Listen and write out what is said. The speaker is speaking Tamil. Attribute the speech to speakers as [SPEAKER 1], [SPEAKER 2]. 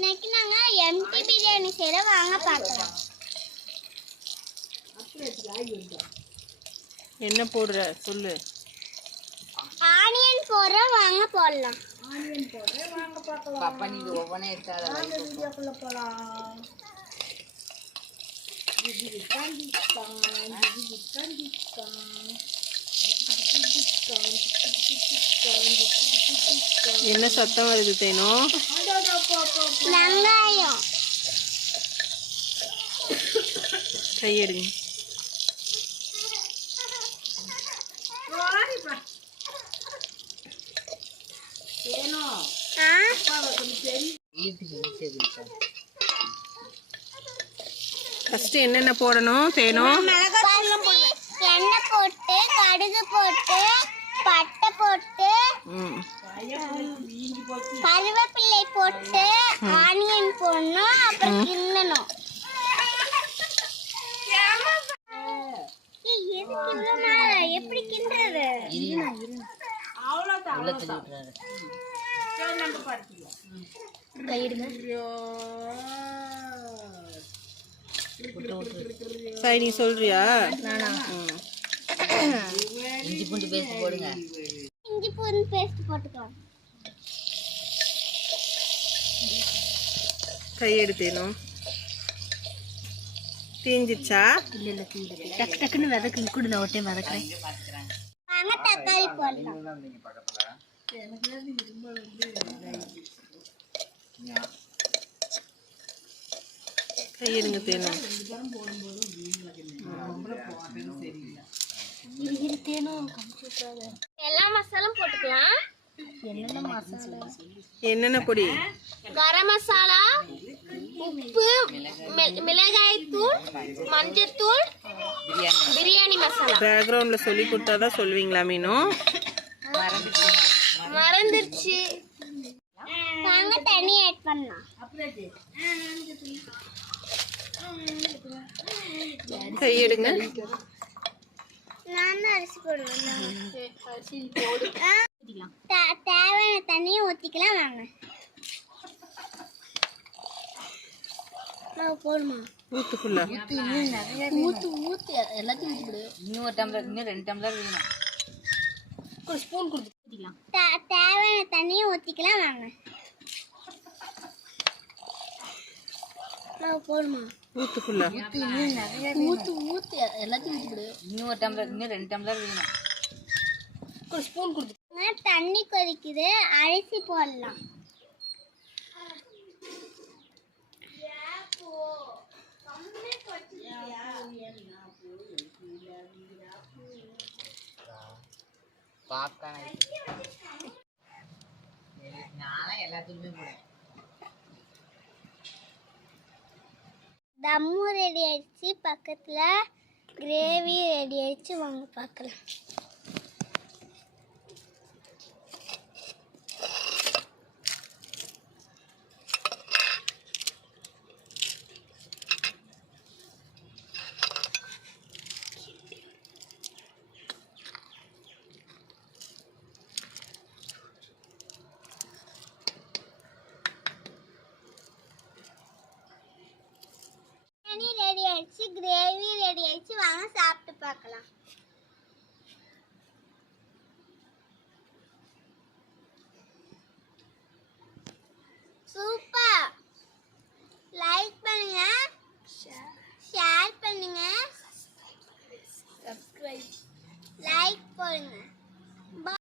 [SPEAKER 1] இன்னைக்கு நாங்க எம்டி பிரியாணி செய்யற வாங்க பார்க்கலாம்
[SPEAKER 2] என்ன போடுற? சொல்லு.
[SPEAKER 1] ஆனியன் போடுறோம் வாங்க போடலாம்.
[SPEAKER 3] பாப்பா நீங்க ஒவ்வொன்றே எடுத்தாத
[SPEAKER 1] வீடியோக்குள்ள போலாம்.
[SPEAKER 2] என்ன சத்தம் வருது தேனோ?
[SPEAKER 1] வெங்காயம்.
[SPEAKER 2] கையெடுங்க. ஃபர்ஸ்ட் என்னென்ன போடணும் தேனோ?
[SPEAKER 1] First எண்ணெய் போட்டு கடுகு பட்டை போட்டு
[SPEAKER 2] ம்
[SPEAKER 1] கருவேப்பிள்ளை போட்டு ஆனியன் போடணும் அப்புறம் நேரம்? எப்படி கிண்டுறது?
[SPEAKER 2] சரி நீ சொல்றியா? ம்.
[SPEAKER 3] இஞ்சி பூண்டு பேஸ்ட் போடுங்க.
[SPEAKER 1] இஞ்சி பூண்டு பேஸ்ட் போட்டுக்கலாம்
[SPEAKER 2] கையெடு தேனோ தீஞ்சிச்சா
[SPEAKER 3] டக்கு டக்குன்னு வதக்கு கூட நான் வதக்குறேன்.
[SPEAKER 1] வாங்க தக்காளி போடலாம்.
[SPEAKER 2] கையெடுங்க தேனோ.
[SPEAKER 1] எல்லா மசாலும் போட்டுக்கலாம்.
[SPEAKER 2] என்னென்ன பொடி?
[SPEAKER 1] கரம் மசாலா உப்பு மிள- மிளகாய் தூள் மஞ்சத்தூள் பிரியாணி மசாலா.
[SPEAKER 2] பேக்ரவுண்ட்ல சொல்லி கொடுத்தாதான் சொல்லுவீங்களா மீனும்
[SPEAKER 1] மறந்துருச்சு. வாங்க தண்ணி ஆட் பண்ணலாம்.
[SPEAKER 2] கையெடுங்க
[SPEAKER 1] நான் தான் அரிசி போடுவேன். தேவையான தண்ணியை ஊற்றிக்கலாம் வாங்க. போடுமா
[SPEAKER 2] ஊத்து ஃபுல்லா
[SPEAKER 1] ஊத்து ஊத்து எல்லாத்தையும் விடு
[SPEAKER 3] இன்னும் ஒரு டம்ளர் இன்னும் ரெண்டு டம்ளர் வேணும்.
[SPEAKER 1] ஒரு ஸ்பூன் கொடுத்து ஊற்றிக்கலாம் தேவையான தண்ணியை ஊற்றிக்கலாம் வாங்க. போடுமா
[SPEAKER 2] ஊத்து ஃபுல்லா
[SPEAKER 1] ஊத்து ஊத்து எல்லாத்தையும் விடு
[SPEAKER 3] இன்னும் ஒரு டம்ளர் இன்னும் ரெண்டு டம்ளர் வேணும்.
[SPEAKER 1] ஒரு ஸ்பூன் கொடுத்து தண்ணி கொதிக்குது அரிசி போடலாம். தம்மு ரெடி ஆயிடுச்சு. பக்கத்தில் கிரேவி ரெடி ஆயிடுச்சு. வாங்க பார்க்கலாம் பிரியாணி ரெடி ஆயிடுச்சு கிரேவி ரெடி ஆயிடுச்சு. வாங்க சாப்பிட்டு பார்க்கலாம்.